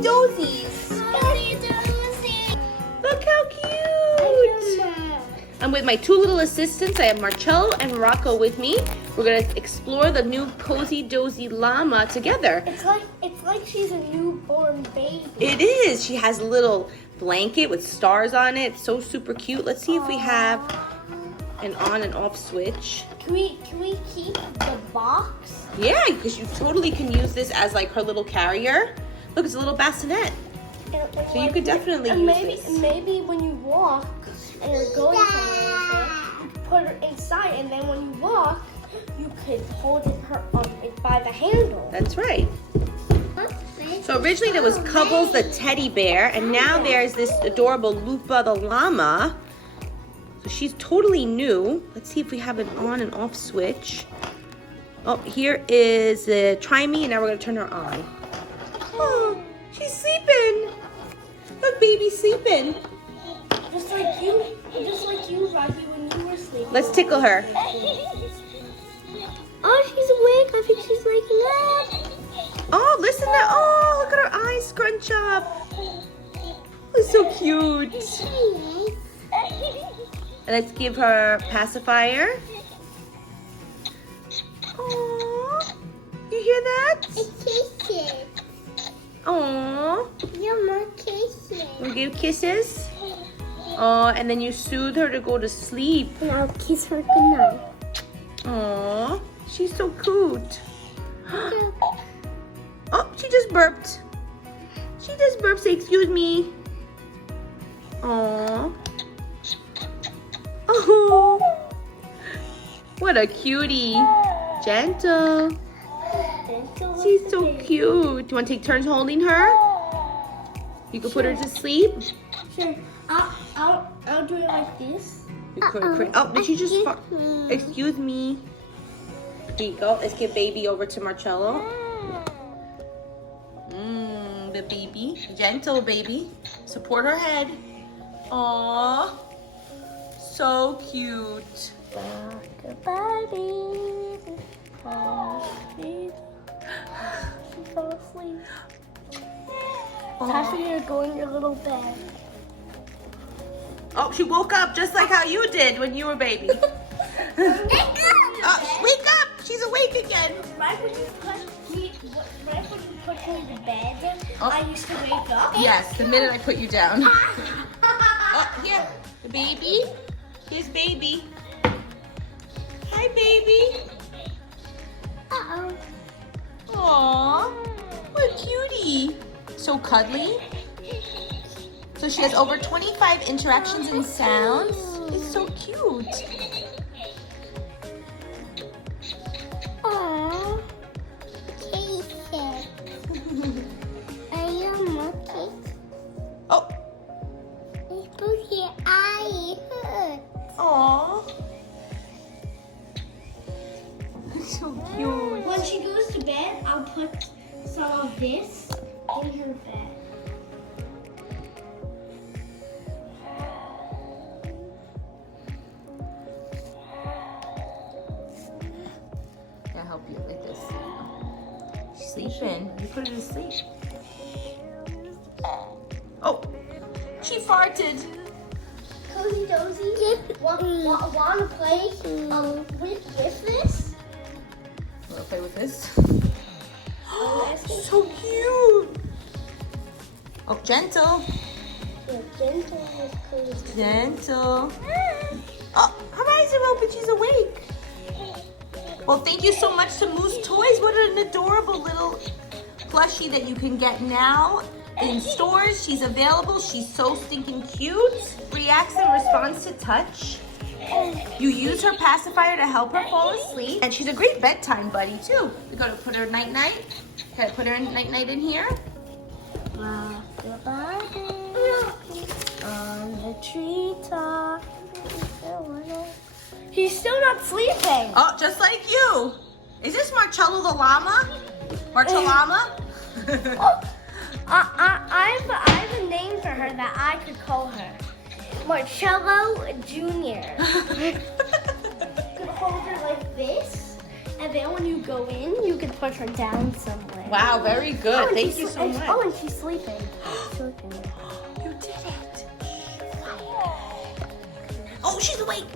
Dozys. Cozy Dozys. Look how cute. I'm with my two little assistants. I have Marcello and Rocco with me. We're gonna explore the new Cozy Dozy Llama together. It's like she's a newborn baby. It is. She has a little blanket with stars on it. It's so super cute. Let's see if we have an on and off switch. Can we keep the box? Yeah, because you totally can use this as like her little carrier. Look, it's a little bassinet. So you could definitely use this. Maybe when you walk and you're going somewhere, you put her inside, and then when you walk, you could hold her by the handle. That's right. So originally there was Cuddles the teddy bear, and now there's this adorable Lupa the llama. So she's totally new. Let's see if we have an on and off switch. Oh, here is the try me, and now we're gonna turn her on. Oh, she's sleeping. Look, baby's sleeping. Just like you, Rocky, when you were sleeping. Let's tickle her. Oh, she's awake. I think she's waking up. Oh, listen to, oh, look at her eyes scrunch up. It's so cute. And let's give her pacifier. Aww, you hear that? Kisses. Aww. You're more kisses. We'll give kisses. Oh, and then you soothe her to go to sleep. And I'll kiss her goodnight. Aww, she's so cute. Oh, she just burped. She just burped. Say, excuse me. Aww. Oh, what a cutie. Gentle. She's so cute. Do you want to take turns holding her? You can put her to sleep. Sure. I'll do it like this. Oh, did she just excuse me? Here you go. Let's give baby over to Marcello. The baby. Gentle baby. Support her head. Aww. So cute. Goodbye, baby. She fell asleep. Time for you to go in your little bed. Oh, she woke up just like how you did when you were a baby. Wake up! Wake up! She's awake again. Right when you put me to bed, I used to wake up. Yes, the minute I put you down. Oh, here, the baby. Here's baby. Hi, baby. Uh-oh. Aww, what a cutie. So cuddly. So she has over 25 interactions and sounds. It's so cute. Aww. Kisses. Are you monkey? Oh. Look your eye hurt. Aww. So cute. When she goes to bed, I'll put some of this in her bed. I'll help you with this. She's sleeping. You put her to sleep. Oh, she farted. Cozy Dozy, want to play with this? Want to play with this? So cute. Oh, gentle. Yeah, gentle is Cozy. Gentle. Oh, her eyes are open. She's awake. Well, thank you so much to Moose Toys. What an adorable little plushie that you can get now in stores. She's available. She's so stinking cute. Reacts and responds to touch. You use her pacifier to help her fall asleep. And she's a great bedtime buddy, too. We gotta put her night-night. Gotta put her in night-night in here. Goodbye, on the treetop. He's still not sleeping. Oh, just like you. Is this Marcello the llama? Marcellama? I have a name for her that I could call her. Marcello Jr. You could hold her like this, And then when you go in, you can put her down somewhere. Wow, very good. and Thank you so much. Oh, and she's sleeping. You did it. Oh, she's awake.